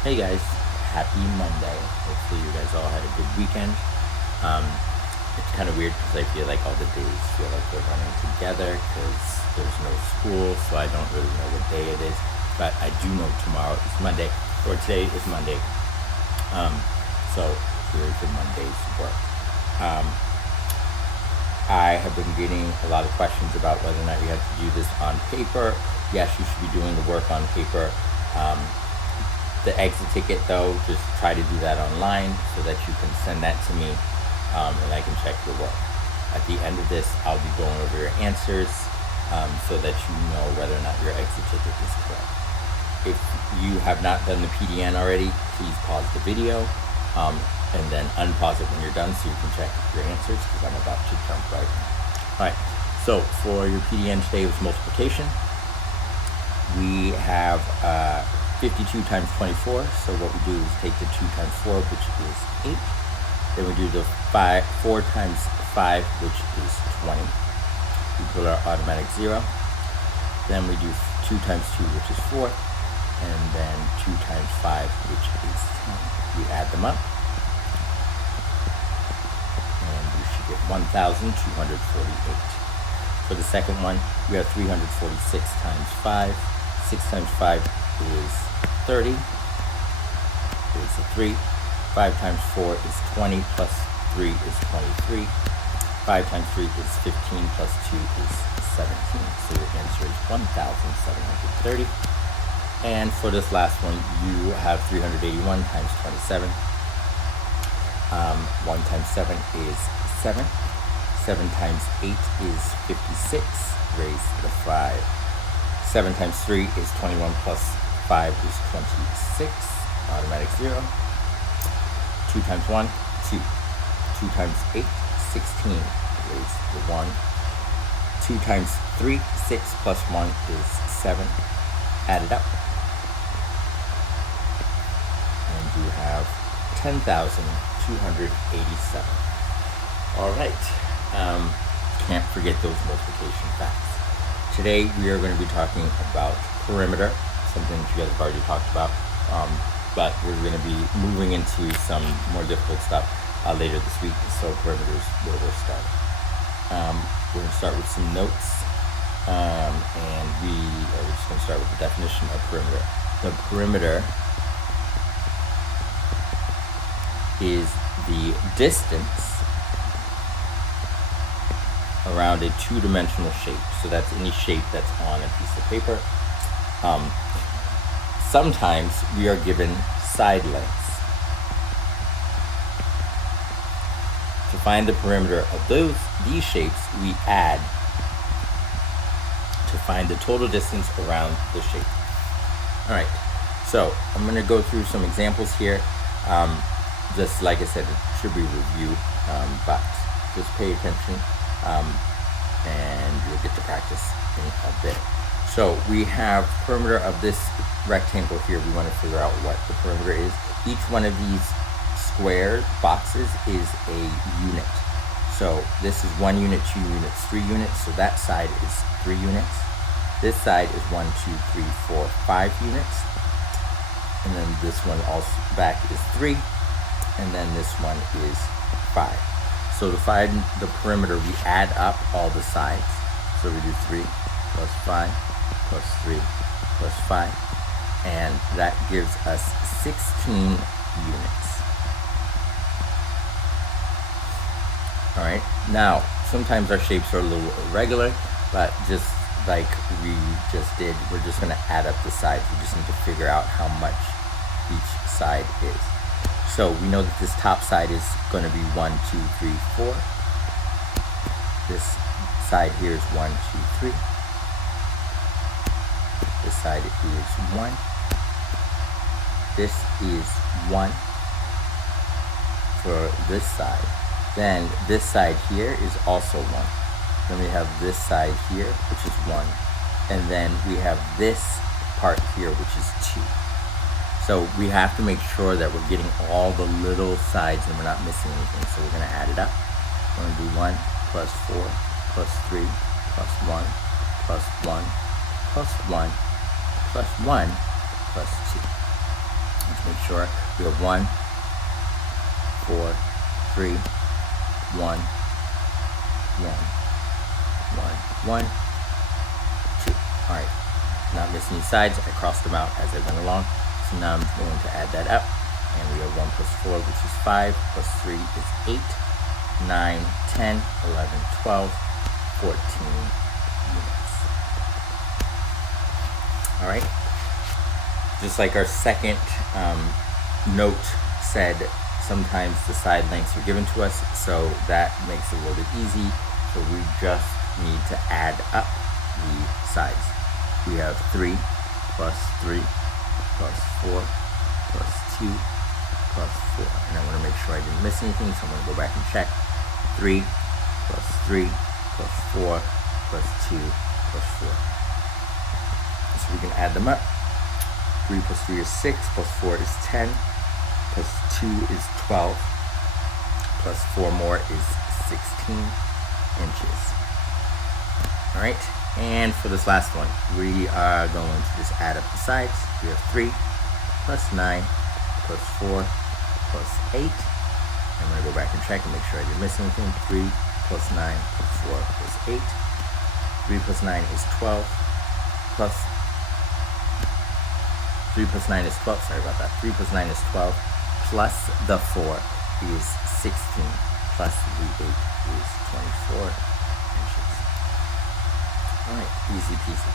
Hey guys, happy Monday. Hopefully you guys all had a good weekend. Um, it's kind of weird because I feel like all the days feel like they're running together because there's no school, so I don't really know what day it is. But I do know tomorrow is Monday, or today is Monday. Um, so here's your Monday's work. Um, I have been getting a lot of questions about whether or not you have to do this on paper. Yes, you should be doing the work on paper. The exit ticket, though, just try to do that online so that you can send that to me, and I can check your work. At the end of this, I'll be going over your answers, so that you know whether or not your exit ticket is correct. If you have not done the PDN already, please pause the video, and then unpause it when you're done so you can check your answers, because I'm about to jump right in. Alright, so for your PDN today, it was multiplication. We have 52 times 24, so what we do is take the 2 times 4, which is 8. Then we do the 4 times 5, which is 20. We put our automatic 0. Then we do 2 times 2, which is 4. And then 2 times 5, which is 10. We add them up. And you should get 1,248. For the second one, we have 346 times 5. 6 times 5 is 30. It's a 3. 5 times 4 is 20, plus 3 is 23. 5 times 3 is 15, plus 2 is 17. So your answer is 1,730. And for this last one, you have 381 times 27. 1 times 7 is 7. 7 times 8 is 56. Raise the 5. 7 times 3 is 21, plus 5 is 26. Automatic 0. 2 times 1, 2. 2 times 8, 16. Raise the 1. 2 times 3, 6, plus 1 is 7. Add it up. And you have 10,287. All right. Can't forget those multiplication facts. Today we are going to be talking about perimeter, something that you guys have already talked about, but we're going to be moving into some more difficult stuff later this week, so perimeter is where we're starting. We're going to start with some notes, and we're just going to start with the definition of perimeter. The perimeter is the distance around a two-dimensional shape. So that's any shape that's on a piece of paper. Sometimes we are given side lengths. To find the perimeter of these shapes, we add to find the total distance around the shape. All right, so I'm going to go through some examples here. Just like I said, it should be review, but just pay attention, and you'll get to practice in a bit. So we have perimeter of this rectangle here. We want to figure out what the perimeter is. Each one of these square boxes is a unit. So this is 1 unit, 2 units, 3 units. So that side is 3 units. This side is 1, 2, 3, 4, 5 units. And then this one also back is 3. And then this one is 5. So to find the perimeter, we add up all the sides. So we do 3 plus 5 plus 3 plus 5. And that gives us 16 units. All right. Now, sometimes our shapes are a little irregular, but just like we just did, we're just going to add up the sides. We just need to figure out how much each side is. So we know that this top side is going to be 1, 2, 3, 4. This side here is 1, 2, 3. This side is 1. This is 1 for this side. Then this side here is also 1. Then we have this side here, which is 1. And then we have this part here, which is 2. So we have to make sure that we're getting all the little sides and we're not missing anything. So we're going to add it up. We're going to do 1 plus 4 plus 3 plus 1 plus 1 plus 1 plus 1 plus 2. Make sure we have 1, 4, 3, 1, 1, 1, 1, 2. All right, not missing any sides. I crossed them out as I went along. So now I'm going to add that up. And we have 1 plus 4, which is 5, plus 3 is 8, 9, 10, 11, 12, 14 units. All right. Just like our second note said, sometimes the side lengths are given to us, so that makes it a little bit easy. So we just need to add up the sides. We have 3 plus 3 plus 4 plus 2 plus 4. And I want to make sure I didn't miss anything, so I'm going to go back and check. 3 plus 3 plus 4 plus 2 plus 4. So we can add them up. 3 plus 3 is 6, plus 4 is 10, plus 2 is 12, plus 4 more is 16 inches. All right, and for this last one, we are going to just add up the sides. We have 3 plus 9 plus 4 plus 8. I'm going to go back and check and make sure I didn't miss anything. 3 plus 9 plus 4 plus 8. 3 plus 9 is 12, plus 3 plus 9 is 12, sorry about that. 3 plus 9 is 12, plus the 4 is 16, plus the 8 is 24 inches. All right, easy peasy.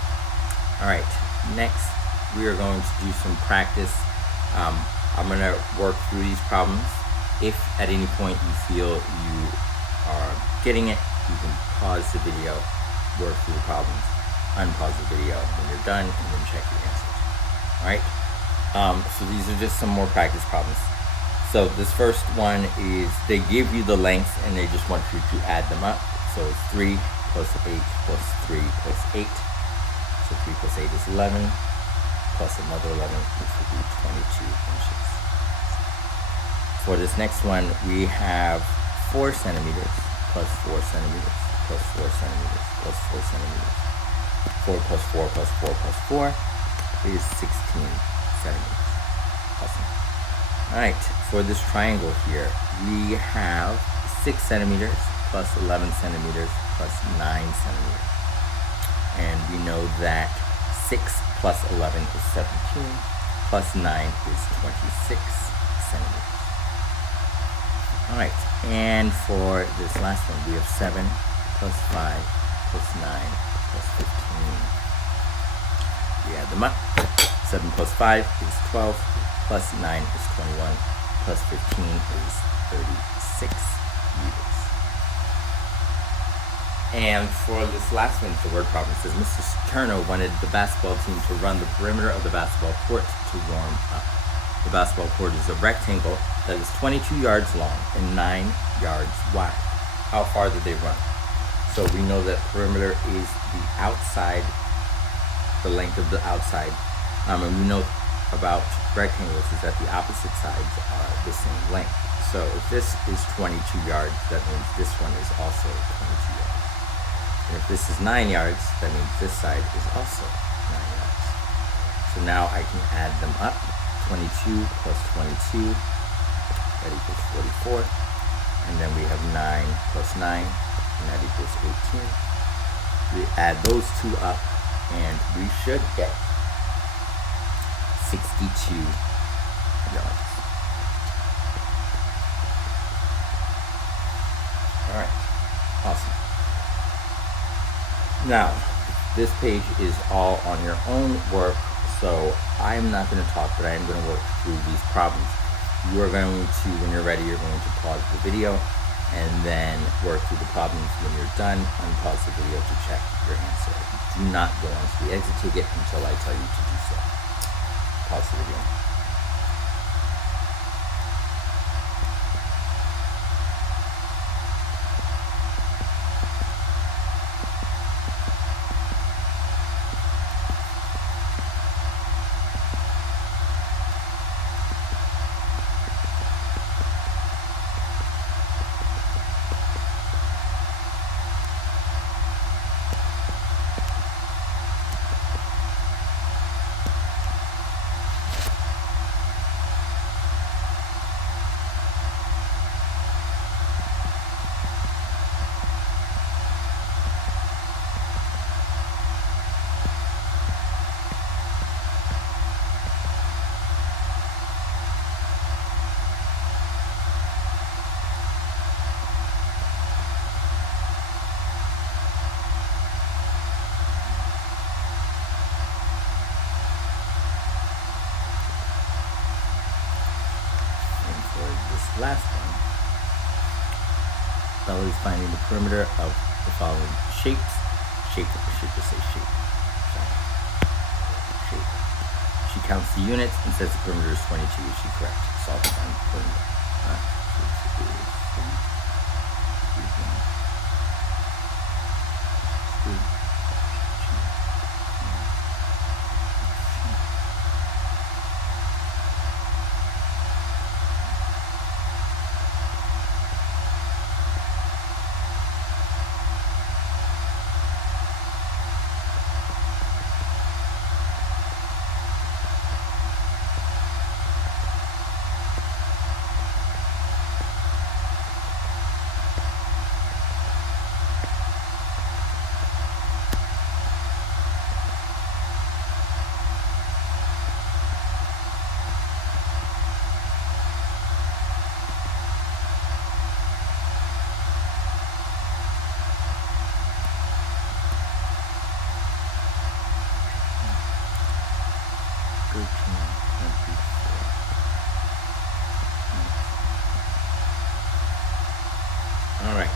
All right, next we are going to do some practice. I'm going to work through these problems. If at any point you feel you are getting it, you can pause the video, work through the problems, unpause the video when you're done, and then check your answers. Alright, so these are just some more practice problems. So this first one is, they give you the lengths and they just want you to add them up. So it's 3 plus 8 plus 3 plus 8. So 3 plus 8 is 11, plus another 11, which would be 22 inches. For this next one, we have 4 centimeters plus 4 centimeters plus 4 centimeters plus 4 centimeters. 4 plus 4 plus 4 plus 4 is 16 centimeters. Awesome. All right, for this triangle here, we have 6 centimeters plus 11 centimeters plus 9 centimeters. And we know that 6 plus 11 is 17, plus 9 is 26 centimeters. All right, and for this last one, we have 7 plus 5 plus 9 plus 15. We add them up. 7 plus 5 is 12, plus 9 is 21, plus 15 is 36 meters. And for this last one, the word problem says, Mr. Saturno wanted the basketball team to run the perimeter of the basketball court to warm up. The basketball court is a rectangle that is 22 yards long and 9 yards wide. How far did they run? So we know that perimeter is the outside, the length of the outside. And we know about rectangles is that the opposite sides are the same length. So if this is 22 yards, that means this one is also 22 yards. And if this is 9 yards, that means this side is also 9 yards. So now I can add them up. 22 plus 22, that equals 44. And then we have 9 plus 9, and that equals 18. We add those two up, and we should get 62 yards. All right, awesome. Now, this page is all on your own work, so I'm not going to talk, but I am going to work through these problems. You are going to, when you're ready, you're going to pause the video and then work through the problems. When you're done, unpause the video to check your answer. Do not go onto the exit ticket until I tell you to do so. Pause the video. this last one. Bella is finding the perimeter of the following shapes. Shape, I should just say shape. Sorry. Shape. She counts the units and says the perimeter is 22. Is she correct? Solve the find the perimeter. All right.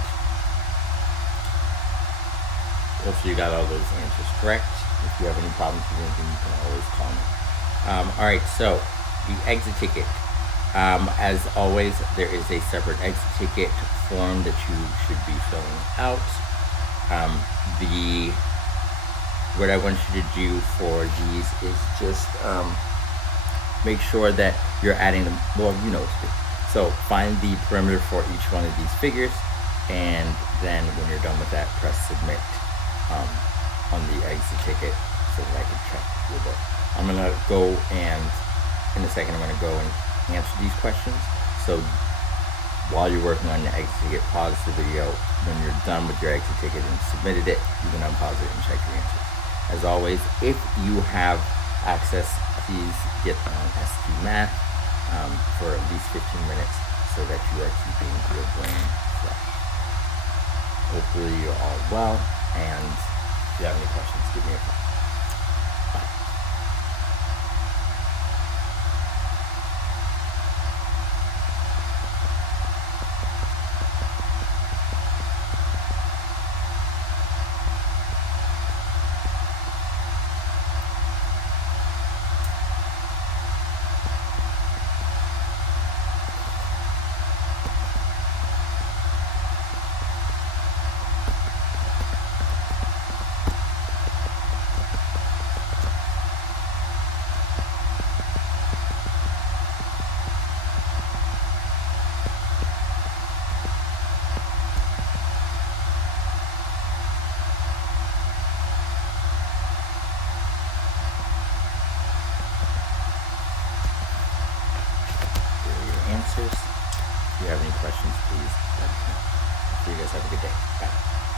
Hopefully you got all those answers correct. If you have any problems with anything, you can always call me. All right, so the exit ticket. As always, there is a separate exit ticket form that you should be filling out. What I want you to do for these is just make sure that you're adding them. Well, you know what to do. So find the perimeter for each one of these figures, and then when you're done with that, press submit on the exit ticket so that I can check your work. I'm gonna go and in a second I'm gonna go and answer these questions. So while you're working on the exit ticket, pause the video. When you're done with your exit ticket and submitted it, you can unpause it and check your answers. As always, if you have access, please get on ST Math for at least 15 minutes so that you are keeping your brain fresh. Hopefully you're all well, and if you have any questions, give me a call. Bye. Answers. If you have any questions, please let me know. So you guys have a good day. Bye.